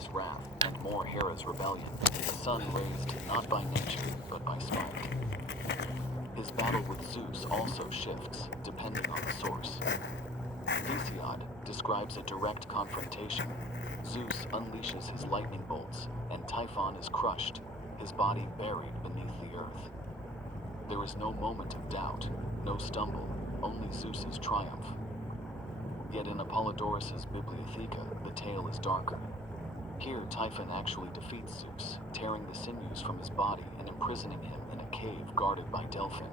Lilith's wrath and more Hera's rebellion, the sun raised not by nature, but by spite. His battle with Zeus also shifts, depending on the source. Hesiod describes a direct confrontation. Zeus unleashes his lightning bolts, and Typhon is crushed, his body buried beneath the earth. There is no moment of doubt, no stumble, only Zeus's triumph. Yet in Apollodorus's Bibliotheca, the tale is darker. Here, Typhon actually defeats Zeus, tearing the sinews from his body and imprisoning him in a cave guarded by Delphin.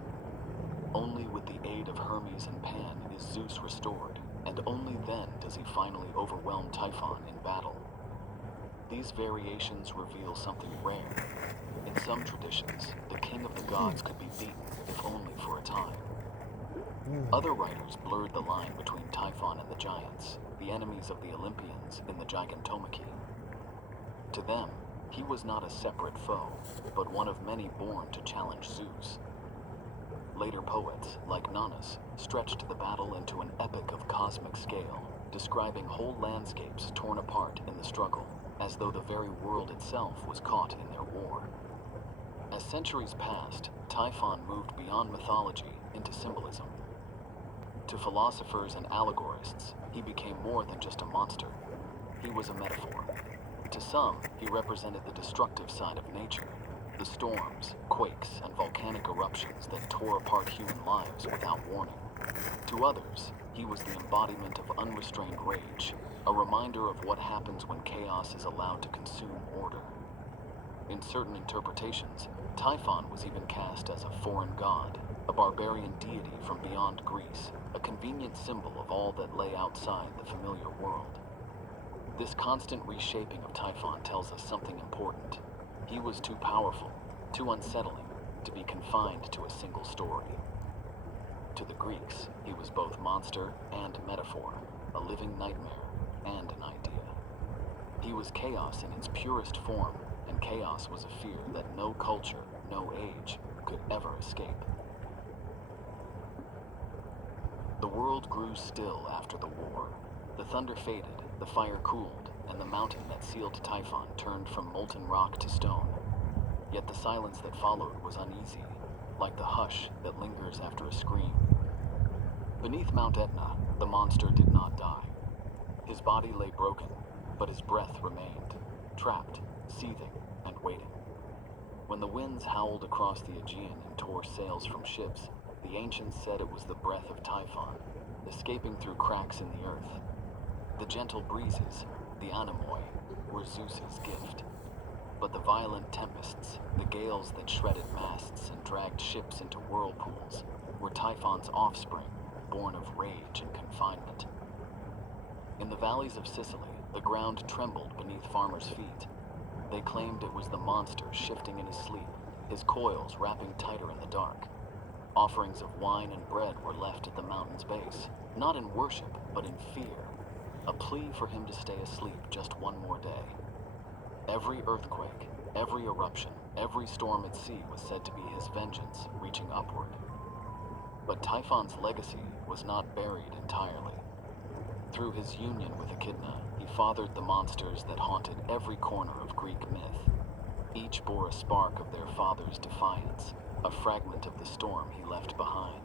Only with the aid of Hermes and Pan is Zeus restored, and only then does he finally overwhelm Typhon in battle. These variations reveal something rare. In some traditions, the king of the gods could be beaten, if only for a time. Other writers blurred the line between Typhon and the giants, the enemies of the Olympians in the Gigantomachy. To them, he was not a separate foe, but one of many born to challenge Zeus. Later poets, like Nonnus, stretched the battle into an epic of cosmic scale, describing whole landscapes torn apart in the struggle, as though the very world itself was caught in their war. As centuries passed, Typhon moved beyond mythology into symbolism. To philosophers and allegorists, he became more than just a monster. He was a metaphor. To some, he represented the destructive side of nature, the storms, quakes, and volcanic eruptions that tore apart human lives without warning. To others, he was the embodiment of unrestrained rage, a reminder of what happens when chaos is allowed to consume order. In certain interpretations, Typhon was even cast as a foreign god, a barbarian deity from beyond Greece, a convenient symbol of all that lay outside the familiar world. This constant reshaping of Typhon tells us something important. He was too powerful, too unsettling, to be confined to a single story. To the Greeks, he was both monster and metaphor, a living nightmare and an idea. He was chaos in its purest form, and chaos was a fear that no culture, no age, could ever escape. The world grew still after the war. The thunder faded, the fire cooled, and the mountain that sealed Typhon turned from molten rock to stone. Yet the silence that followed was uneasy, like the hush that lingers after a scream. Beneath Mount Etna, the monster did not die. His body lay broken, but his breath remained, trapped, seething, and waiting. When the winds howled across the Aegean and tore sails from ships, the ancients said it was the breath of Typhon, escaping through cracks in the earth. The gentle breezes, the anemoi, were Zeus's gift. But the violent tempests, the gales that shredded masts and dragged ships into whirlpools, were Typhon's offspring, born of rage and confinement. In the valleys of Sicily, the ground trembled beneath farmers' feet. They claimed it was the monster shifting in his sleep, his coils wrapping tighter in the dark. Offerings of wine and bread were left at the mountain's base, not in worship, but in fear, a plea for him to stay asleep just one more day. Every earthquake, every eruption, every storm at sea was said to be his vengeance reaching upward. But Typhon's legacy was not buried entirely. Through his union with Echidna, he fathered the monsters that haunted every corner of Greek myth. Each bore a spark of their father's defiance, a fragment of the storm he left behind.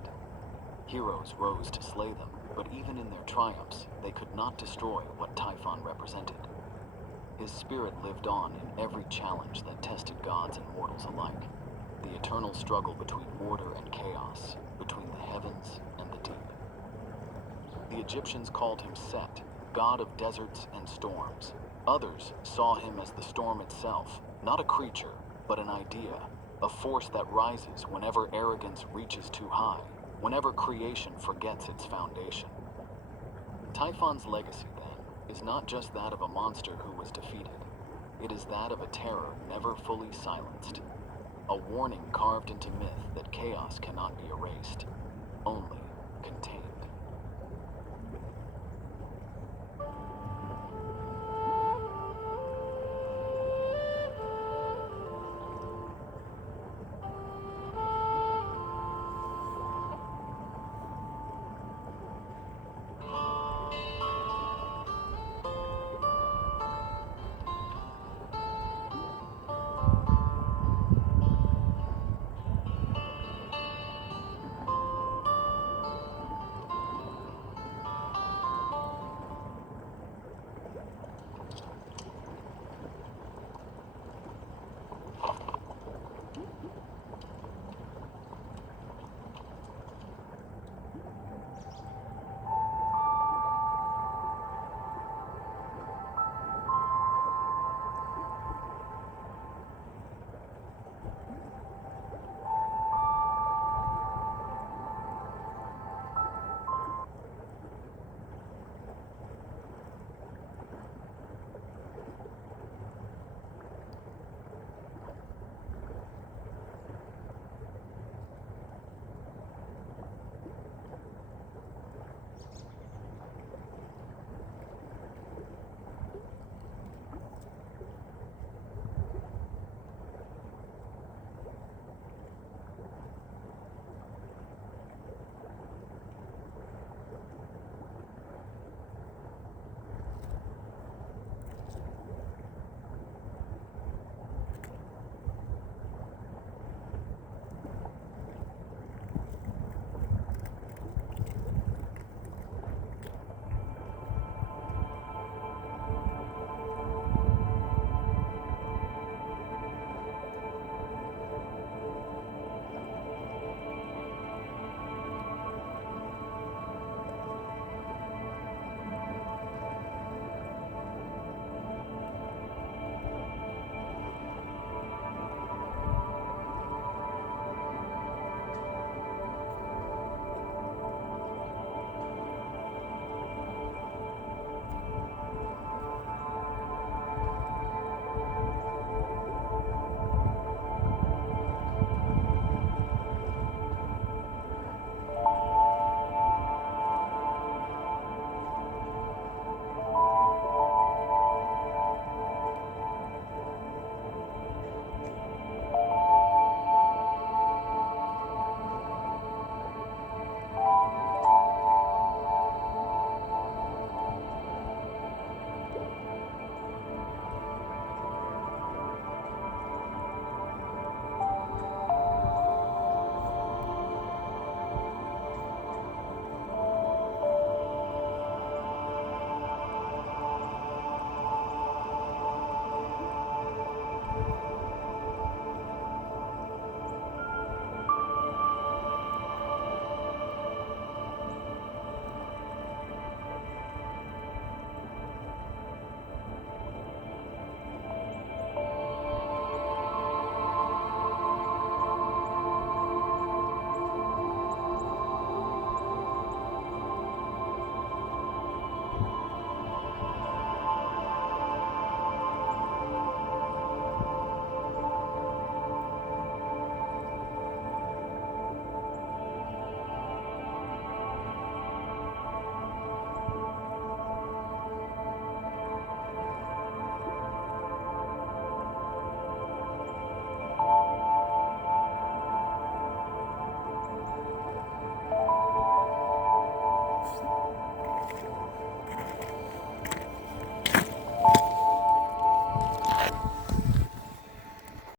Heroes rose to slay them, but even in their triumphs, they could not destroy what Typhon represented. His spirit lived on in every challenge that tested gods and mortals alike, the eternal struggle between order and chaos, between the heavens and the deep. The Egyptians called him Set, god of deserts and storms. Others saw him as the storm itself, not a creature, but an idea, a force that rises whenever arrogance reaches too high, whenever creation forgets its foundation. Typhon's legacy, then, is not just that of a monster who was defeated. It is that of a terror never fully silenced, a warning carved into myth that chaos cannot be erased, only